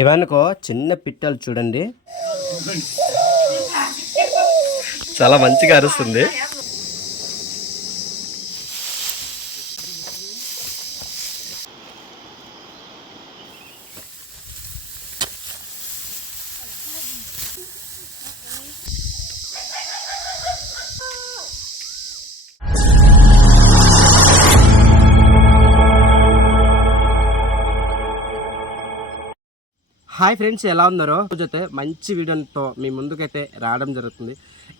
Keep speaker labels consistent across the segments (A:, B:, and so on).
A: ఇవనుకో చిన్న పిట్టలు చూడండి. చాలా మంచిగా అరుస్తుంది. హాయ్ ఫ్రెండ్స్ ఎలా ఉన్నారో? రోజైతే మంచి వీడియోతో మీ ముందుకైతే రావడం జరుగుతుంది.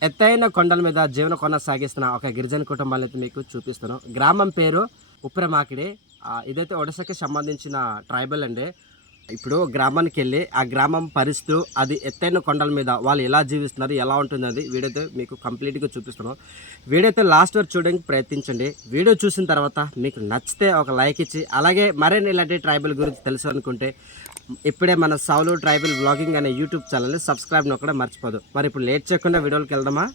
A: ఎత్తైన కొండల మీద జీవన కొనసాగిస్తున్న ఒక గిరిజన కుటుంబాన్ని అయితే మీకు చూపిస్తాను. గ్రామం పేరు ఉప్రమాకిడి. ఇదైతే ఒడిశాకి సంబంధించిన ట్రైబల్ అండి. ఇప్పుడు గ్రామానికి వెళ్ళి ఆ గ్రామం పరిస్థితులు అది ఎత్తైన కొండల మీద వాళ్ళు ఎలా జీవిస్తున్నారు ఎలా ఉంటుంది అది వీడైతే మీకు కంప్లీట్గా చూపిస్తున్నాం వీడైతే లాస్ట్ వరకు చూడడానికి ప్రయత్నించండి. వీడియో చూసిన తర్వాత మీకు నచ్చితే ఒక లైక్ ఇచ్చి అలాగే మరిన్ని ఇలాంటి ట్రైబల్ గురించి తెలుసు అనుకుంటే ఇప్పుడే మన సౌలు ట్రైబల్ బ్లాగింగ్ అనే యూట్యూబ్ ఛానల్ని సబ్స్క్రైబ్ నొక్కడం మర్చిపోదు. మరి ఇప్పుడు లేట్ చేయకుండా వీడియోకి వెళ్దామా?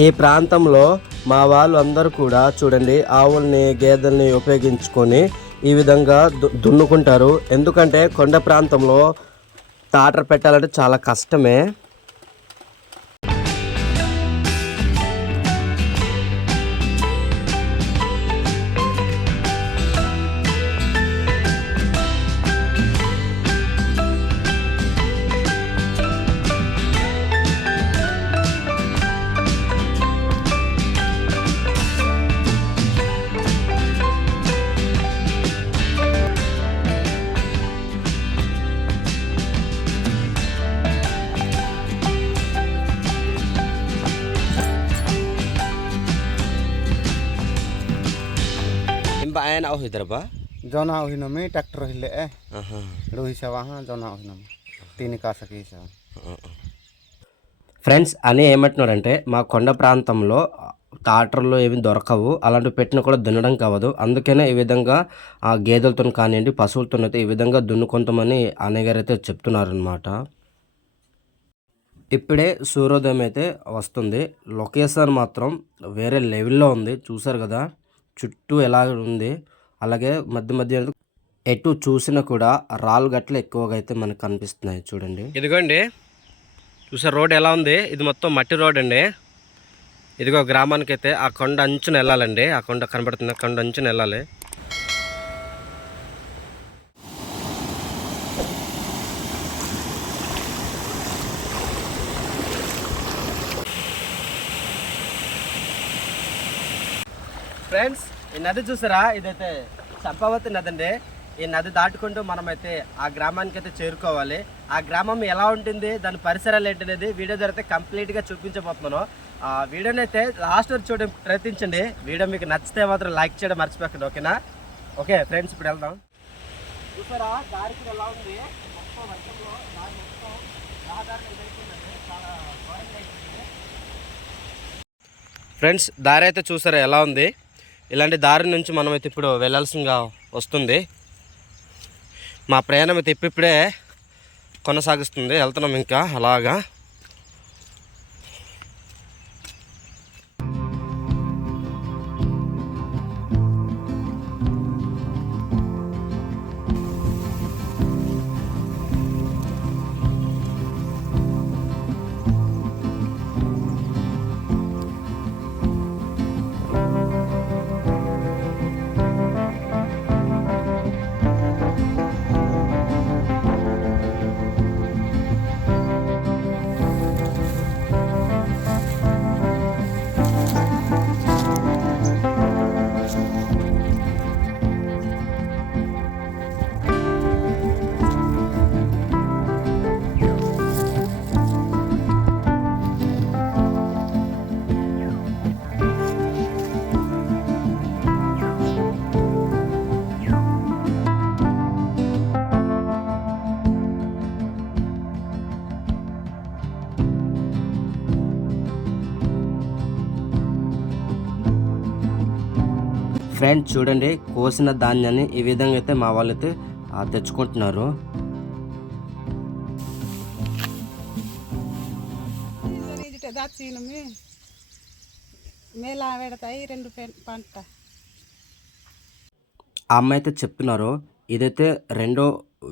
A: ఈ ప్రాంతంలో మా వాళ్ళు అందరూ కూడా చూడండి ఆవుల్ని గేదెల్ని ఉపయోగించుకొని ఈ విధంగా దు- దున్నుకుంటారు. ఎందుకంటే కొండ ప్రాంతంలో టాటర్ పెట్టాలంటే చాలా కష్టమే. Imbayan ako hidraba.
B: जौना ओहिनमे ट्रैक्टर हिले ए रोही से वहाँ जौना ओहिनमे तीन का सकी से
A: ఫ్రెండ్స్ అని ఏమంటున్నారంటే మా కొండ ప్రాంతంలో టాటర్లు ఏమి దొరకవు అలాంటివి పెట్టినా కూడా దున్నడం కావదు అందుకనే ఈ విధంగా ఆ గేదెలతో కానివ్వండి పశువులతో అయితే ఈ విధంగా దున్నుకుంటామని అన్నయ్య గారు అయితే చెప్తున్నారు అనమాట ఇప్పుడే సూర్యోదయం అయితే వస్తుంది లొకేషన్ మాత్రం వేరే లెవెల్లో ఉంది చూసారు కదా చుట్టూ ఎలా ఉంది అలాగే మధ్య మధ్య ఎటు చూసినా కూడా రాళ్ళు గట్లు ఎక్కువగా అయితే మనకు కనిపిస్తున్నాయి చూడండి. ఇదిగోండి. చూసారు రోడ్ ఎలా ఉంది? ఇది మొత్తం మట్టి రోడ్ అండి. ఇదిగో గ్రామానికి అయితే ఆ కొండ అంచున వెళ్ళాలండి. ఆ కొండ కనబడుతుంది ఆ కొండ అంచున వెళ్ళాలి ఫ్రెండ్స్ ఈ నది చూసారా? ఇదైతే చంపావతి నది అండి ఈ నది దాటుకుంటూ మనమైతే ఆ గ్రామానికి అయితే చేరుకోవాలి. ఆ గ్రామం ఎలా ఉంటుంది? దాని పరిసరాలు ఏంటనేది వీడియో ద్వారా కంప్లీట్గా చూపించబోతున్నాను. ఆ వీడియోని అయితే లాస్ట్ వరకు చూడడం ప్రయత్నించండి. వీడియో మీకు నచ్చితే మాత్రం లైక్ చేయడం మర్చిపోకండి ఓకేనా? ఓకే ఫ్రెండ్స్ ఇప్పుడు వెళ్దాం. చూసారా? దారికి ఎలా ఉంది? మొత్తం వర్షంలో దారి మొత్తం చాలా ఫ్రెండ్స్ దారి అయితే చూసారా? ఎలా ఉంది? ఇలాంటి దారి నుంచి మనమైతే ఇప్పుడు వెళ్ళాల్సిందిగా వస్తుంది. మా ప్రయాణం అయితే ఇప్పుడిప్పుడే కొనసాగిస్తుంది. వెళ్తున్నాం ఇంకా అలాగా. ఫ్రెండ్స్ చూడండి కోసిన ధాన్యాన్ని ఈ విధంగా అయితే మా వాళ్ళు అయితే ఆ, తెచ్చుకుంటున్నారు.
C: పెడతాయి రెండు పంట.
A: ఆ అమ్మాయి అయితే చెప్తున్నారు ఇదైతే రెండో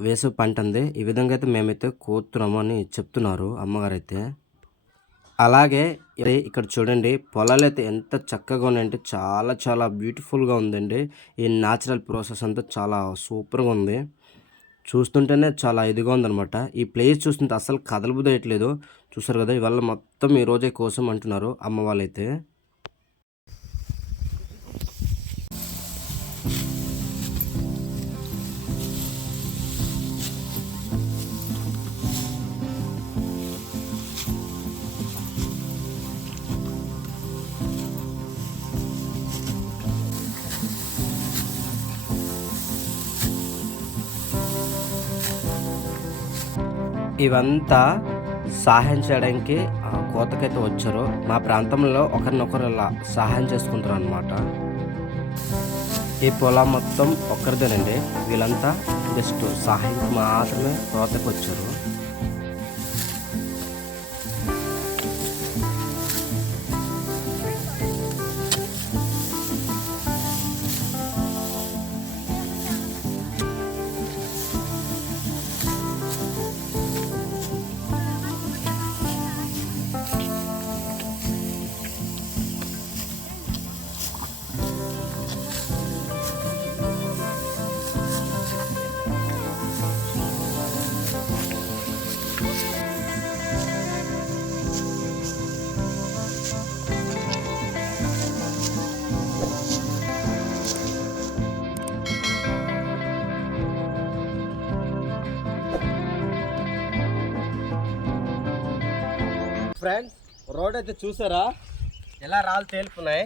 A: వేసవి పంట ఉంది ఈ విధంగా అయితే మేమైతే కోతున్నాము అని చెప్తున్నారు అమ్మగారు అయితే అలాగే ఇక్కడ చూడండి పొలాలు అయితే ఎంత చక్కగా ఉన్నాయంటే చాలా చాలా బ్యూటిఫుల్గా ఉందండి. ఈ న్యాచురల్ ప్రాసెస్ అంతా చాలా సూపర్గా ఉంది. చూస్తుంటేనే చాలా ఇదిగా ఉందన్నమాట. ఈ ప్లేస్ చూస్తుంటే అసలు కదలబుదేయట్లేదు చూసారు కదా ఇవాళ మొత్తం ఈ రోజే కోసం అంటున్నారు అమ్మ వాళ్ళైతే. ఇవంతా సహాయం చేయడానికి కోతకైతే వచ్చారు. మా ప్రాంతంలో ఒకరినొకరు ఇలా సహాయం చేసుకుంటారు అనమాట ఈ పొలం మొత్తం ఒక్కరిదేనండి. వీళ్ళంతా జస్ట్ సహాయం మాత్రమే కోతకు వచ్చారు. రోడ్ అయితే చూసారా? ఎలా రాళ్ళు తేలుకున్నాయి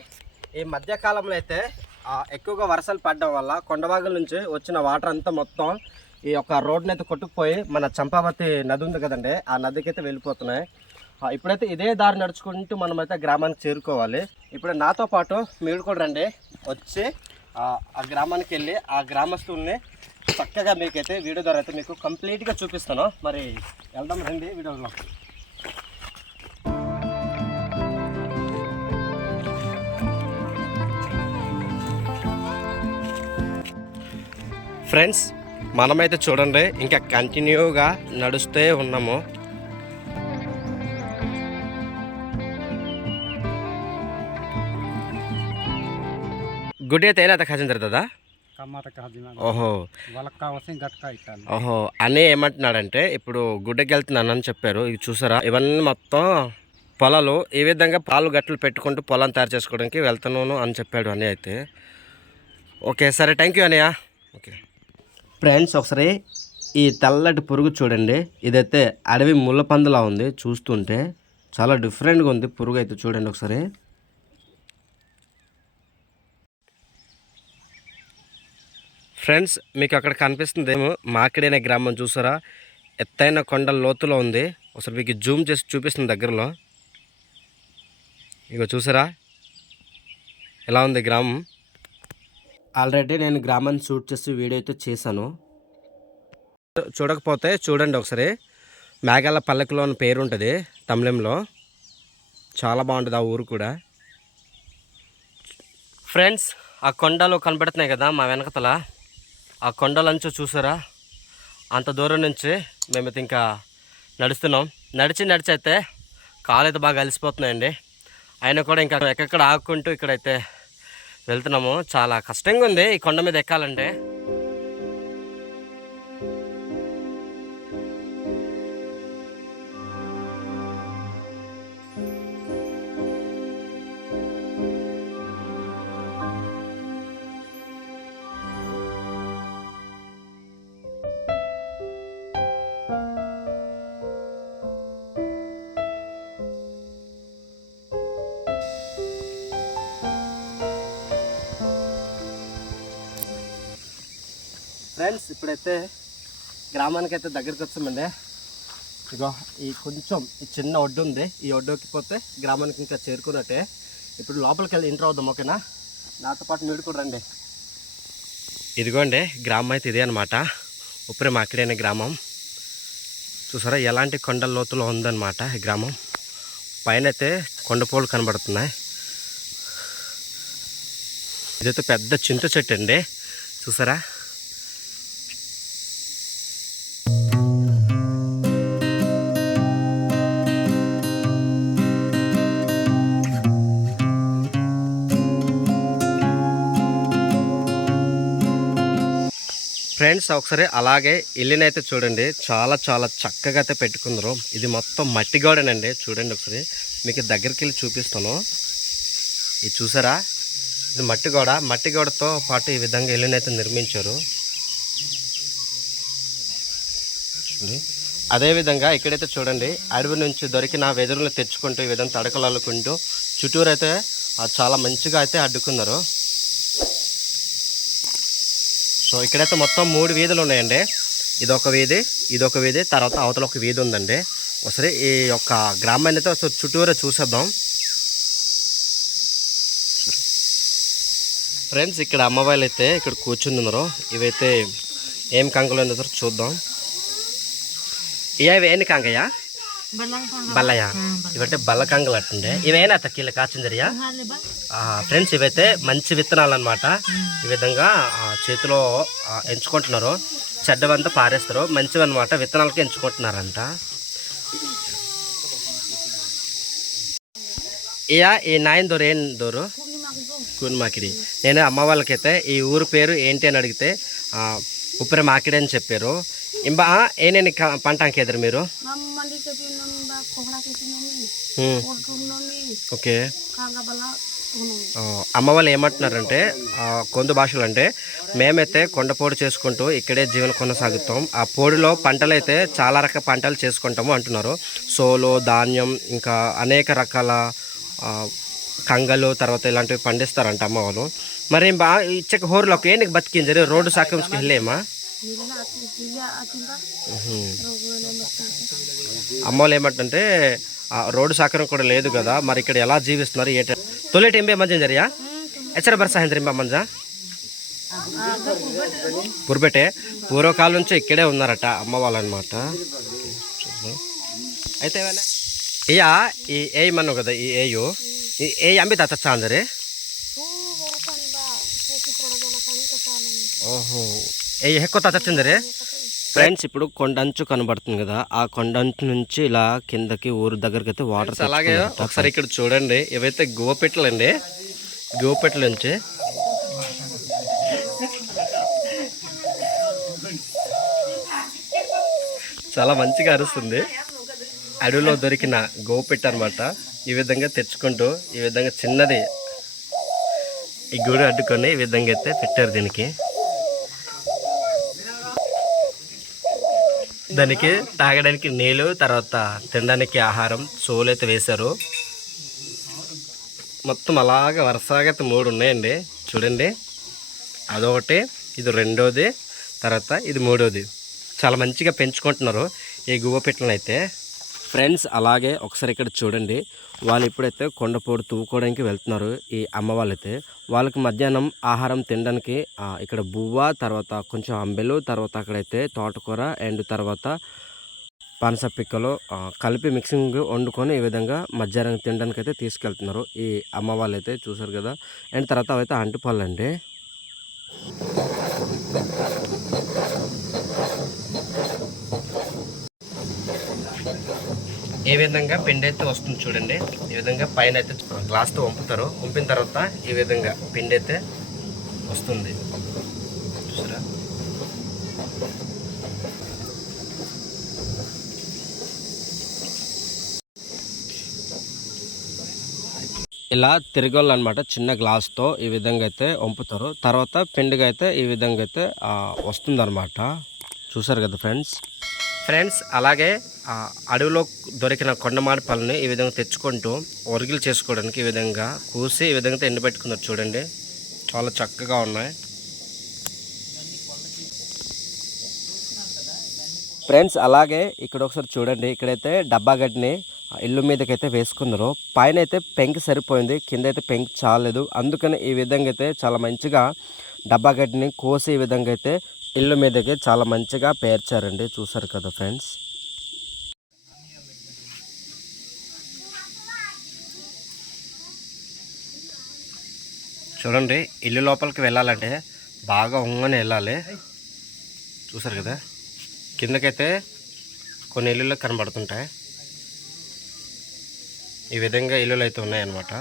A: ఈ మధ్యకాలంలో అయితే ఎక్కువగా వర్షాలు పడడం వల్ల కొండవాగుల నుంచి వచ్చిన వాటర్ అంతా మొత్తం ఈ యొక్క రోడ్ని అయితే కొట్టుకుపోయి మన చంపావతి నది ఉంది కదండి ఆ నదికి అయితే వెళ్ళిపోతున్నాయి. ఇప్పుడైతే ఇదే దారి నడుచుకుంటూ మనమైతే గ్రామానికి చేరుకోవాలి. ఇప్పుడు నాతో పాటు మీరు కూడా రండి. వచ్చి ఆ ఆ గ్రామానికి వెళ్ళి ఆ గ్రామస్తుల్ని చక్కగా మీకైతే వీడియో ద్వారా అయితే మీకు కంప్లీట్గా చూపిస్తాను. మరి వెళ్దాం రండి వీడియోలో ఫ్రెండ్స్ మనమైతే చూడండి ఇంకా కంటిన్యూగా నడుస్తూ ఉన్నాము. గుడి అయితే ఏనా ఖాజన్ దాదా? ఓహో.
B: వాళ్ళకి కావాల్సిన గట్క ఇట్టాను
A: ఓహో అన్నీ ఏమంటున్నాడంటే ఇప్పుడు గుడ్డకి వెళ్తున్నానని చెప్పారు ఇది చూసారా? ఇవన్నీ మొత్తం పొలాలు ఈ విధంగా పాలు గట్లు పెట్టుకుంటూ పొలం తయారు చేసుకోవడానికి వెళ్తున్నాను అని చెప్పాడు అని అయితే. ఓకే సరే థ్యాంక్ యూ అన్నయ్య. ఓకే. ఫ్రెండ్స్ ఒకసారి ఈ తెల్లటి పురుగు చూడండి. ఇదైతే అడవి ముళ్ళపందులా ఉంది. చూస్తుంటే చాలా డిఫరెంట్గా ఉంది పురుగు అయితే చూడండి ఒకసారి. ఫ్రెండ్స్ మీకు అక్కడ కనిపిస్తుందేమో మాకిడైన గ్రామం చూసారా? ఎత్తైన కొండల లోతులో ఉంది. ఒకసారి మీకు జూమ్ చేసి చూపిస్తుంది దగ్గరలో. ఇగో చూసారా? ఎలా ఉంది గ్రామం? ఆల్రెడీ నేను గ్రామాన్ని షూట్ చేసి వీడియో అయితే చేశాను. చూడకపోతే చూడండి ఒకసారి. మేఘాల పల్లకిలో అని పేరు ఉంటుంది తమిళంలో. చాలా బాగుంటుంది ఆ ఊరు కూడా. ఫ్రెండ్స్ ఆ కొండలు కనబడుతున్నాయి కదా మా వెనకతల. ఆ కొండలంచు చూసారా? అంత దూరం నుంచి మేమైతే ఇంకా నడుస్తున్నాం. నడిచి నడిచి అయితే కాలు అయితే బాగా అలసిపోతున్నాయండి. అయినా కూడా ఇంకా ఎక్కడెక్కడ ఆగుకుంటూ ఇక్కడైతే వెళ్తున్నాము. చాలా కష్టంగా ఉంది ఈ కొండ మీద ఎక్కాలంటే. అయితే గ్రామానికి అయితే దగ్గరికి వచ్చామండి. ఇగో ఈ కొంచెం ఈ చిన్న ఒడ్డు ఉంది. ఈ ఒడ్డుకి పోతే గ్రామానికి ఇంకా చేరుకున్నట్టే. ఇప్పుడు లోపలికి వెళ్ళి ఇంటర్ అవుదాం ఓకేనా? నాతో పాటు మీరు కూడా రండి. ఇదిగోండి గ్రామం అయితే ఇదే అనమాట ఉప్పురే మాకిడైన గ్రామం. చూసారా ఎలాంటి కొండల లోతులో ఉందన్నమాట ఈ గ్రామం. పైన అయితే కొండపోలు కనబడుతున్నాయి. ఇదైతే పెద్ద చింత చెట్టు అండి. చూసారా? ఫ్రెండ్స్ ఒకసారి అలాగే ఇల్లునైతే చూడండి. చాలా చాలా చక్కగా అయితే పెట్టుకుందరు ఇది మొత్తం మట్టి గోడనండి చూడండి ఒకసారి. మీకు దగ్గరికి వెళ్ళి చూపిస్తాను. ఇది చూసారా? ఇది మట్టి గోడ. మట్టి గోడతో పాటు ఈ విధంగా ఇల్లునైతే నిర్మించారు. అదేవిధంగా ఇక్కడైతే చూడండి. అడవి నుంచి దొరికిన వెదురులు తెచ్చుకుంటూ ఈ విధంగా తడకలు అల్లుకుంటూ చుట్టూరు అయితే చాలా మంచిగా అయితే అడ్డుకున్నారు. సో ఇక్కడైతే మొత్తం మూడు వీధులు ఉన్నాయండి. ఇదొక వీధి ఇదొక వీధి తర్వాత అవతల ఒక వీధి ఉందండి. ఒకసారి ఈ యొక్క గ్రామాన్ని అయితే ఒకసారి చుట్టూరా చూసేద్దాం. ఫ్రెండ్స్ ఇక్కడ అమ్మవాళ్ళు అయితే ఇక్కడ కూర్చుని ఇవైతే ఏం కంకలు ఉందో చూద్దాం. ఇవి ఏని కంకయ్యా? బల్లయ్య. ఇవంటే బల్ల కంగలు అట్టుండే ఇవేనా తక్కిల కాచిందరియా ఫ్రెండ్స్ ఇవైతే మంచి విత్తనాలు అనమాట ఈ విధంగా చేతిలో ఎంచుకుంటున్నారు. చెడ్డవంతా పారేస్తారు. మంచివి అనమాట విత్తనాలకి ఎంచుకుంటున్నారంట. ఇయా ఈ నాయన దూరు ఏం దూరు? కూనిమాకిడి. నేను అమ్మ వాళ్ళకైతే ఈ ఊరు పేరు ఏంటి అని అడిగితే ఆ, ఉప్పెర మాకిడి అని చెప్పారు. ఇంబా ఏనేని పంట అంకేద్దరు మీరు?
C: మండి చెప్పినాం బా కోహడా చెప్పినాం
A: ఉమ్,
C: కొట్టుకున్నాం
A: ఓకే
C: కాగబల
A: అమ్మ వాళ్ళు ఏమంటున్నారంటే కొందు భాషలు అంటే మేమైతే కొండపోడు చేసుకుంటూ ఇక్కడే జీవనం కొనసాగుతాం ఆ పోడులో పంటలు అయితే చాలా రకాల పంటలు చేసుకుంటాము అంటున్నారు సోలో ధాన్యం ఇంకా అనేక రకాల కంగలు తర్వాత ఇలాంటివి పండిస్తారంట అమ్మ వాళ్ళు మరి బా ఇచ్చక హోర్లోకి ఏ నీకు బతికింది రోడ్డు సాకంకి వెళ్ళేమా అమ్మ వాళ్ళు ఏమంటుంటే ఆ, రోడ్డు సహకారం కూడా లేదు కదా మరి ఇక్కడ ఎలా జీవిస్తున్నారు ఏంటి తొలిటి ఎంబే మంజం జరిగా ఎచ్చర బర్ సాయంత్రం ఎంబ మంజ? పుర్బెటే పూర్వకాలం నుంచి ఇక్కడే ఉన్నారట అమ్మ వాళ్ళు అనమాట అయితే ఇయా ఈ ఏ మన్ను కదా ఈ ఏయు. ఈ ఏ అంబి తాత చాందరే ఓహో. ఏ ఎక్కువ తాత చందరే ఫ్రెండ్స్ ఇప్పుడు కొండంచు కనబడుతుంది కదా ఆ కొండంచు నుంచి ఇలా కిందకి ఊరు దగ్గరికి అయితే వాటర్ అలాగే ఒకసారి ఇక్కడ చూడండి ఇవైతే గోపెట్లు అండి గోపెట్ల నుంచి చాలా మంచిగా అరుస్తుంది. అడవిలో దొరికిన గోపెట్టు అనమాట ఈ విధంగా తెచ్చుకుంటూ ఈ విధంగా చిన్నది ఈ గూడు అడ్డుకొని ఈ విధంగా అయితే పెట్టారు దీనికి. దానికి తాగడానికి నీళ్ళు తర్వాత తినడానికి ఆహారం సోలు అయితే వేశారు. మొత్తం అలాగ వరుసగా అయితే మూడు ఉన్నాయండి. చూడండి. అదొకటి ఇది రెండోది తర్వాత ఇది మూడోది. చాలా మంచిగా పెంచుకుంటున్నారు ఈ గువ్వ పిట్టలను అయితే. ఫ్రెండ్స్ అలాగే ఒకసారి ఇక్కడ చూడండి. వాళ్ళు ఇప్పుడైతే కొండపోడు తవ్వుకోవడానికి వెళ్తున్నారు ఈ అమ్మ వాళ్ళైతే. వాళ్ళకి మధ్యాహ్నం ఆహారం తినడానికి ఇక్కడ బువ్వ తర్వాత కొంచెం అంబెలు తర్వాత అక్కడైతే తోటకూర అండ్ తర్వాత పనస పిక్కలు కలిపి మిక్సింగ్ వండుకొని ఈ విధంగా మధ్యాహ్నం తినడానికి అయితే తీసుకెళ్తున్నారు ఈ అమ్మ వాళ్ళైతే చూసారు కదా. అండ్ తర్వాత అవైతే అంటిపళ్ళు అండి ఈ విధంగా పిండి అయితే వస్తుంది చూడండి. ఈ విధంగా పైన అయితే గ్లాస్తో వంపుతారు వంపిన తర్వాత ఈ విధంగా పిండి అయితే వస్తుంది. చూసారా? ఇలా తిరగళ్ళు అనమాట చిన్న గ్లాస్తో ఈ విధంగా అయితే వంపుతారు. తర్వాత పిండిగా అయితే ఈ విధంగా అయితే వస్తుంది అనమాట చూసారు కదా ఫ్రెండ్స్? ఫ్రెండ్స్ అలాగే అడవిలో దొరికిన కొండమాడి పళ్ళని ఈ విధంగా తెచ్చుకుంటూ ఒరిగిలు చేసుకోవడానికి ఈ విధంగా కూసి ఈ విధంగా ఎండబెట్టుకున్నారు చూడండి. చాలా చక్కగా ఉన్నాయి. ఫ్రెండ్స్ అలాగే ఇక్కడ ఒకసారి చూడండి. ఇక్కడైతే డబ్బా గడ్డిని ఇల్లు మీదకైతే వేసుకున్నారు. పైన అయితే పెంక్ సరిపోయింది. కింద అయితే పెంక్ చాలేదు అందుకని ఈ విధంగా అయితే చాలా మంచిగా డబ్బా గడ్డిని కోసి ఈ విధంగా అయితే ఇల్లు మీదకి చాలా మంచిగా పేర్చారండి చూసారు కదా ఫ్రెండ్స్. చూడండి ఇల్లు లోపలికి వెళ్ళాలంటే బాగా ఉంగని వెళ్ళాలి. చూసారు కదా? కిందకైతే కొన్ని ఇల్లులు కనబడుతుంటాయి. ఈ విధంగా ఇల్లులు అయితే ఉన్నాయన్నమాట.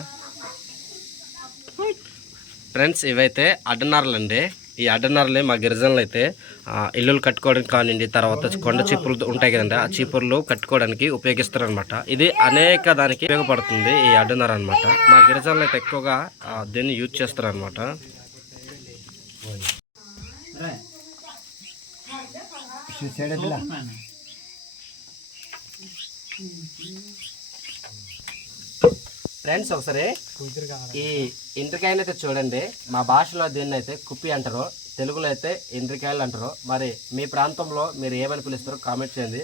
A: ఫ్రెండ్స్ ఇవైతే అడ్డనార్లండి. అండి ఈ అడ్డనారలే మా గిరిజనులు అయితే ఇల్లులు కట్టుకోవడానికి కానివ్వండి తర్వాత కొండ చీపులు ఉంటాయి కదండి ఆ చీపుర్లు కట్టుకోవడానికి ఉపయోగిస్తారు అనమాట ఇది అనేక దానికి ఉపయోగపడుతుంది ఈ అడ్డనార అనమాట మా గిరిజనులు అయితే ఎక్కువగా దీన్ని యూజ్ చేస్తారు అనమాట ఫ్రెండ్స్ ఒకసారి ఈ ఇంద్రకాయలు అయితే చూడండి. మా భాషలో దీన్ని అయితే కుప్పి అంటారు. తెలుగులో అయితే ఇంద్రకాయలు అంటారు. మరి మీ ప్రాంతంలో మీరు ఏమని పిలుస్తారో కామెంట్ చేయండి.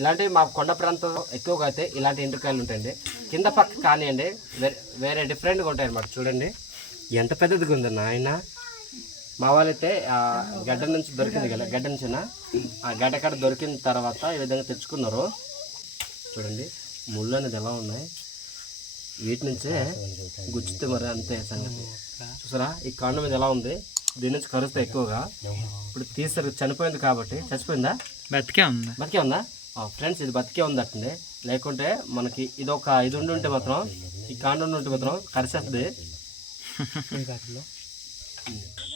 A: ఇలాంటివి మా కొండ ప్రాంతంలో ఎక్కువగా అయితే ఇలాంటి ఇంద్రకాయలు ఉంటాయండి. కింద పక్క కానివ్వండి వేరే వేరే డిఫరెంట్గా ఉంటాయి అన్నమాట. చూడండి. ఎంత పెద్దదిగా ఉంది నాయన. మా వాళ్ళైతే గడ్డ నుంచి దొరికింది కదా గడ్డ నుంచిన? ఆ గడ్డ కాడ దొరికిన తర్వాత ఈ విధంగా తెచ్చుకున్నారు. చూడండి. ముళ్ళు అనేది ఎలా ఉన్నాయి? వీటి నుంచే గుచ్చితే మరి అంతే సంగతి. చూసారా? ఈ కాండం మీద ఎలా ఉంది? దీని నుంచి కరుస్తాయి ఎక్కువగా. ఇప్పుడు తీసారు చనిపోయింది కాబట్టి. చచ్చిపోయిందా?
D: బతికే ఉంది.
A: బతికే ఉందా? ఫ్రెండ్స్ ఇది బతికే ఉందటండి లేకుంటే మనకి ఇది ఒక ఇది ఉండి ఉంటే మాత్రం ఈ కాండం ఉంటే మాత్రం కరిసేస్తుంది.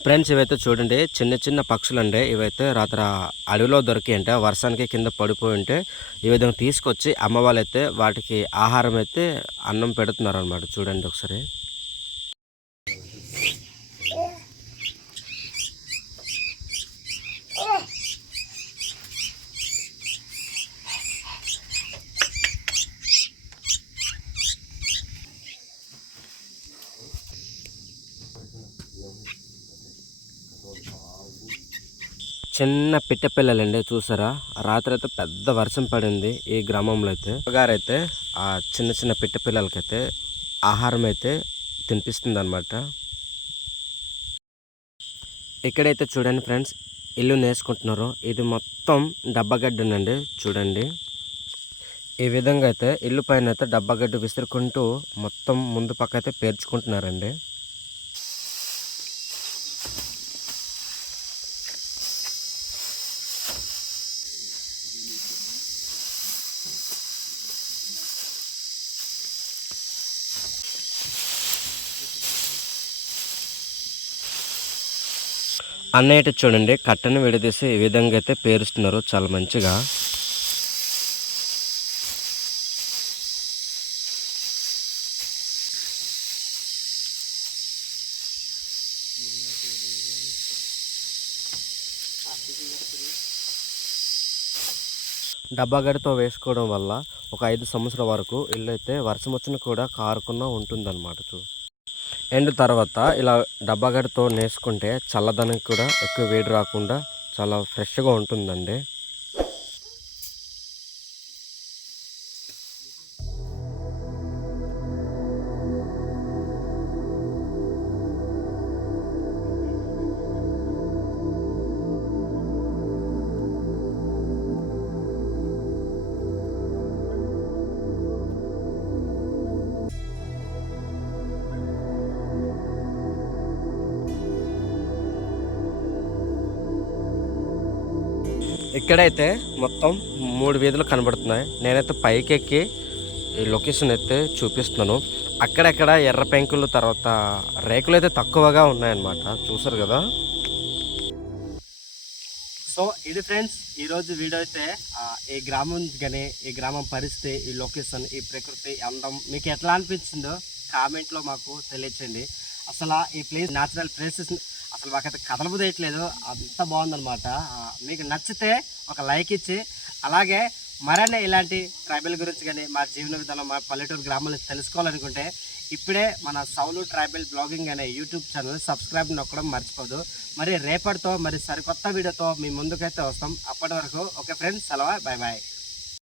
A: ఫ్రెండ్స్ ఇవైతే చూడండి. చిన్న చిన్న పక్షులు అండి ఇవైతే రాత్ర అడవిలో దొరికి అంటే వర్షానికి కింద పడిపోయి ఉంటే ఈ విధంగా తీసుకొచ్చి అమ్మ వాళ్ళైతే వాటికి ఆహారం అయితే అన్నం పెడుతున్నారు అనమాట చూడండి ఒకసారి. చిన్న పిట్ట పిల్లలండి చూసారా? రాత్రి అయితే పెద్ద వర్షం పడింది ఈ గ్రామంలో అయితే గారైతే ఆ చిన్న చిన్న పిట్ట పిల్లలకైతే ఆహారం అయితే తినిపిస్తుంది అనమాట ఇక్కడైతే చూడండి ఫ్రెండ్స్ ఇల్లు నేసుకుంటున్నారు. ఇది మొత్తం డబ్బగడ్డనండి చూడండి. ఈ విధంగా అయితే ఇల్లు పైన అయితే డబ్బగడ్డ విసురుకుంటూ మొత్తం ముందు పక్క అయితే పేర్చుకుంటున్నారండి. అన్నయ్య చూడండి కట్టను విడదీసి ఈ విధంగా అయితే పేరుస్తున్నారు చాలా మంచిగా. డబ్బా గడితో వేసుకోవడం వల్ల ఒక ఐదు సంవత్సరాల వరకు ఇల్లు అయితే వర్షం వచ్చిన కూడా కారుకున్నా ఉంటుందన్నమాట చూ. ఎండ్ తర్వాత ఇలా డబ్బా గడితో నేసుకుంటే చల్లదనం కూడా ఎక్కువ వేడి రాకుండా చాలా ఫ్రెష్గా ఉంటుందండి. ఇక్కడైతే మొత్తం మూడు వీధులు కనబడుతున్నాయి. నేనైతే పైకి ఎక్కి ఈ లొకేషన్ అయితే చూపిస్తున్నాను. అక్కడక్కడ ఎర్ర పెంకులు తర్వాత రేకులు అయితే తక్కువగా ఉన్నాయన్నమాట. చూసారు కదా? సో ఇది ఫ్రెండ్స్ ఈరోజు వీడియో అయితే ఈ గ్రామం కానీ ఈ గ్రామం పరిస్థితి ఈ లొకేషన్ ఈ ప్రకృతి అందం మీకు ఎట్లా అనిపించిందో కామెంట్లో మాకు తెలియచేయండి. అసలు ఈ ప్లేస్ న్యాచురల్ ప్లేసెస్ అసలు మాకైతే కదలబుదేయట్లేదు అంత బాగుందన్నమాట. మీకు నచ్చితే ఒక లైక్ ఇచ్చి అలాగే మరన్నీ ఇలాంటి ట్రైబల్ గురించి కానీ మా జీవన విధానం మా పల్లెటూరు గ్రామాలు తెలుసుకోవాలనుకుంటే ఇప్పుడే మన సౌలు ట్రైబల్ బ్లాగింగ్ అనే యూట్యూబ్ ఛానల్ సబ్స్క్రైబ్ నొక్కడం మర్చిపోదు. మరి రేపటితో మరి సరికొత్త వీడియోతో మీ ముందుకైతే వస్తాం. అప్పటి వరకు ఓకే ఫ్రెండ్స్ సెలవు బాయ్ బాయ్.